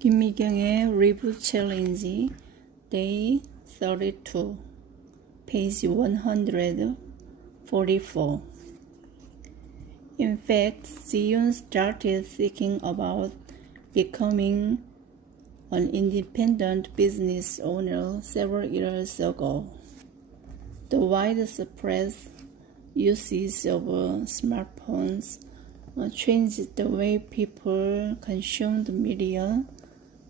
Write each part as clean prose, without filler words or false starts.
김미경의 리뷰 챌린지 Day 32 Page 144 In fact, Ziyun started thinking about becoming an independent business owner several years ago. The widespread usage of smartphones changed the way people consumed media,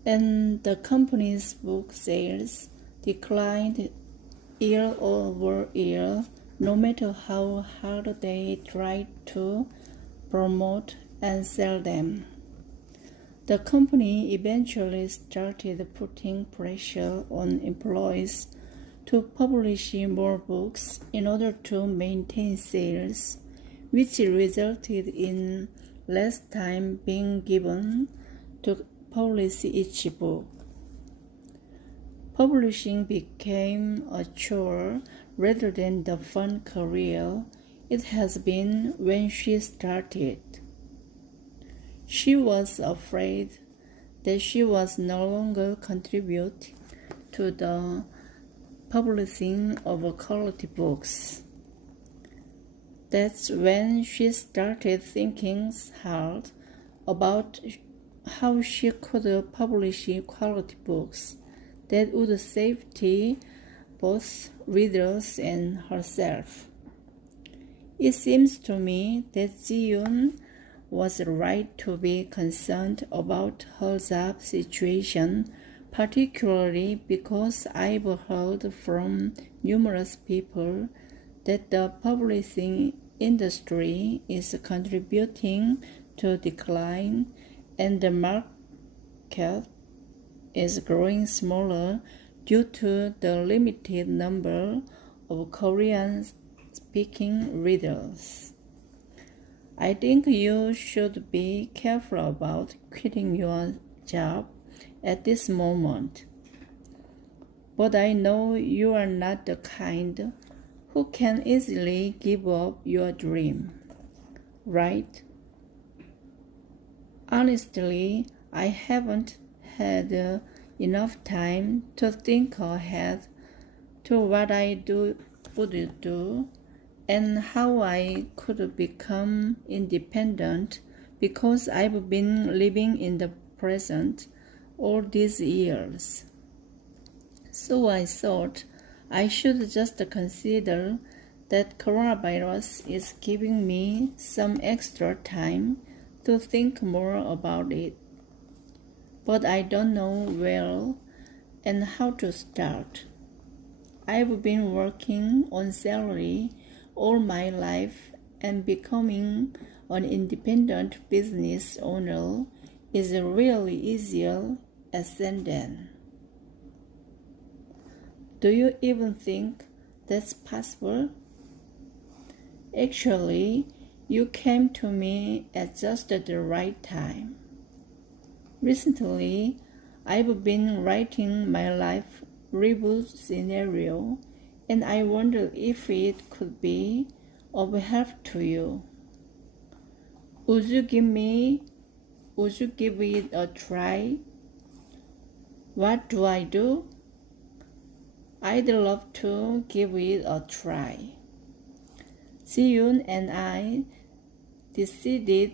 and the company's book sales declined year over year, no matter how hard they tried to promote and sell them. The company eventually started putting pressure on employees to publish more books in order to maintain sales, which resulted in less time being given to publish each book. Publishing became a chore rather than the fun career it has been when she started. She was afraid that she was no longer contributing to the publishing of quality books. That's when she started thinking hard about how she could publish quality books that would safety both readers and herself. It seems to me that Ziyun was right to be concerned about her job situation, particularly because I've heard from numerous people that the publishing industry is contributing to decline and the market is growing smaller due to the limited number of Korean-speaking readers. I think you should be careful about quitting your job at this moment. But I know you are not the kind who can easily give up your dream, right? Honestly, I haven't had enough time to think ahead to what I would do and how I could become independent because I've been living in the present all these years. So I thought I should just consider that coronavirus is giving me some extra time to think more about it. But I don't know where and how to start. I've been working on salary all my life, and becoming an independent business owner is really easier said than done. Do you even think that's possible? Actually, you came to me at just the right time. Recently, I've been writing my life reboot scenario, and I wonder if it could be of help to you. Would you give it a try? What do I do? I'd love to give it a try. Ziyun and I decided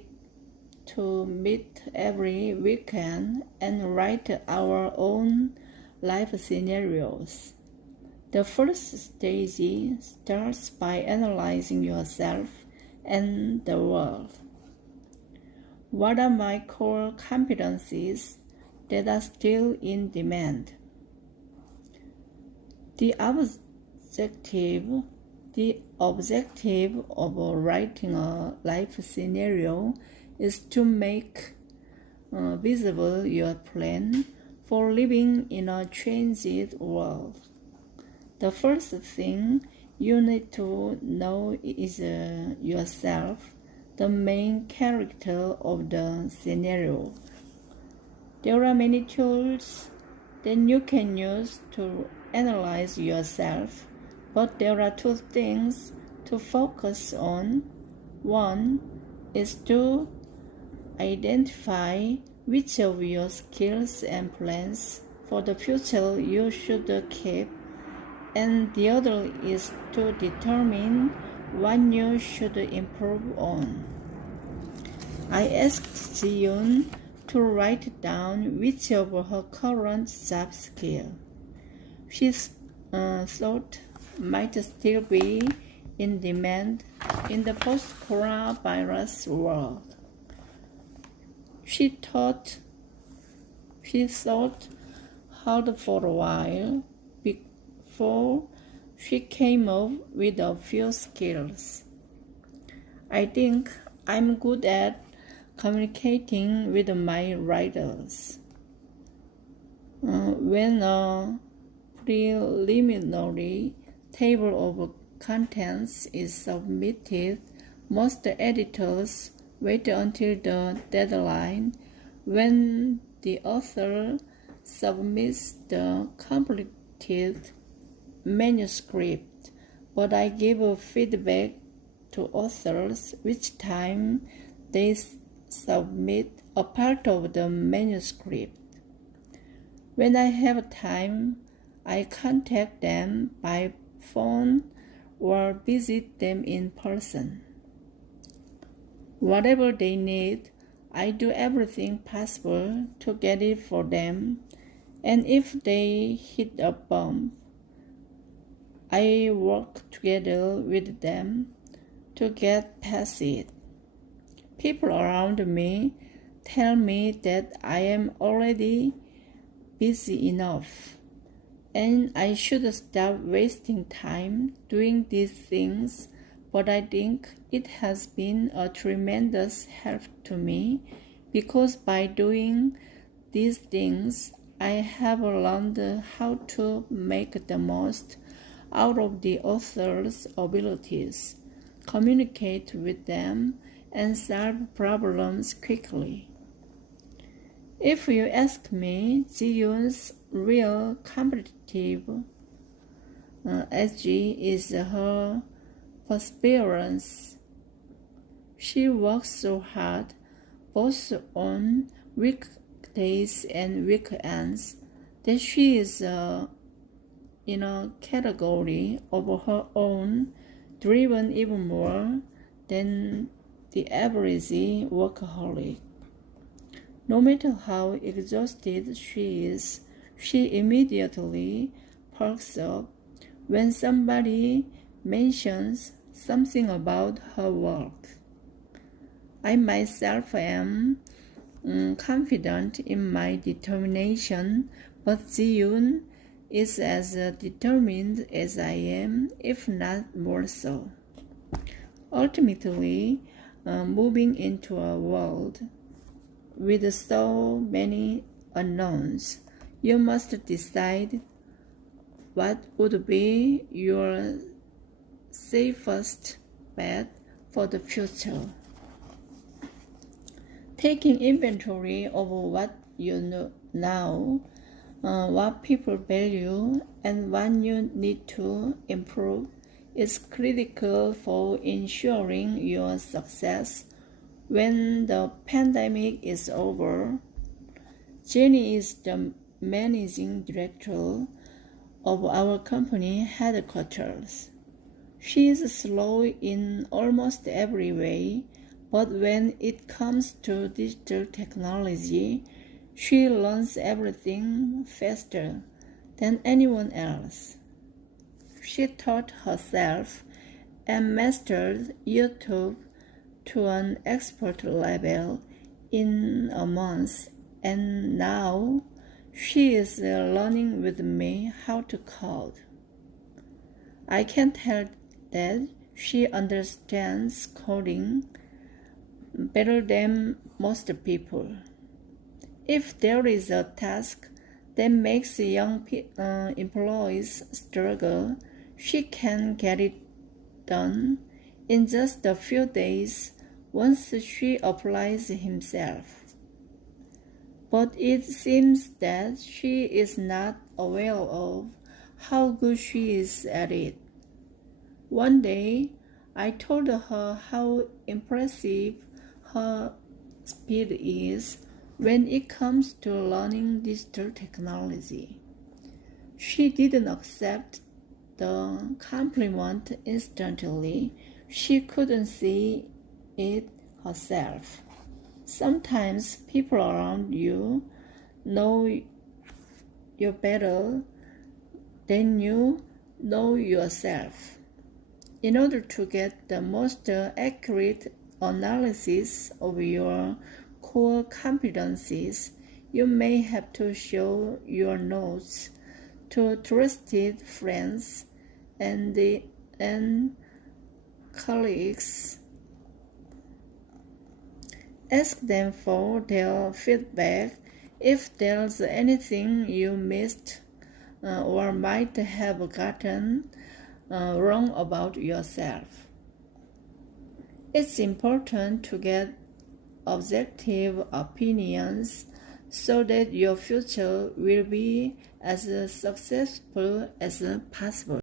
to meet every weekend and write our own life scenarios. The first stage starts by analyzing yourself and the world. What are my core competencies that are still in demand? The objective of writing a life scenario is to make visible your plan for living in a changed world. The first thing you need to know is yourself, the main character of the scenario. There are many tools that you can use to analyze yourself, but there are two things to focus on. One is to identify which of your skills and plans for the future you should keep, and the other is to determine what you should improve on. I asked Ji-yoon to write down which of her current job skills she thought might still be in demand in the post-coronavirus world. She thought hard for a while before she came up with a few skills. I think I'm good at communicating with my writers. When a preliminary table of contents is submitted, most editors wait until the deadline when the author submits the completed manuscript, but I give feedback to authors each time they submit a part of the manuscript. When I have time, I contact them by phone or visit them in person. Whatever they need, I do everything possible to get it for them, and if they hit a bump, I work together with them to get past it. People around me tell me that I am already busy enough, and I should stop wasting time doing these things, but I think it has been a tremendous help to me because by doing these things, I have learned how to make the most out of the author's abilities, communicate with them, and solve problems quickly. If you ask me, Ji-yoon's real competitive edge is her perseverance. She works so hard, both on weekdays and weekends, that she is in a category of her own, driven even more than the average workaholic. No matter how exhausted she is, she immediately perks up when somebody mentions something about her work. I myself am confident in my determination, but Ji-yoon is as determined as I am, if not more so. Ultimately, moving into a world with so many unknowns, you must decide what would be your safest bet for the future. Taking inventory of what you know now, what people value, and what you need to improve is critical for ensuring your success when the pandemic is over. Jenny is the managing director of our company headquarters. She is slow in almost every way, but when it comes to digital technology, she learns everything faster than anyone else. She taught herself and mastered YouTube to an expert level in a month, and now she is learning with me how to code. I can tell that she understands coding better than most people. If there is a task that makes young employees struggle, she can get it done in just a few days once she applies herself. But it seems that she is not aware of how good she is at it. One day, I told her how impressive her speed is when it comes to learning digital technology. She didn't accept the compliment instantly. She couldn't see it herself. Sometimes people around you know you better than you know yourself. In order to get the most accurate analysis of your core competencies, you may have to show your notes to trusted friends and colleagues. Ask them for their feedback if there's anything you missed or might have gotten wrong about yourself. It's important to get objective opinions so that your future will be as successful as possible.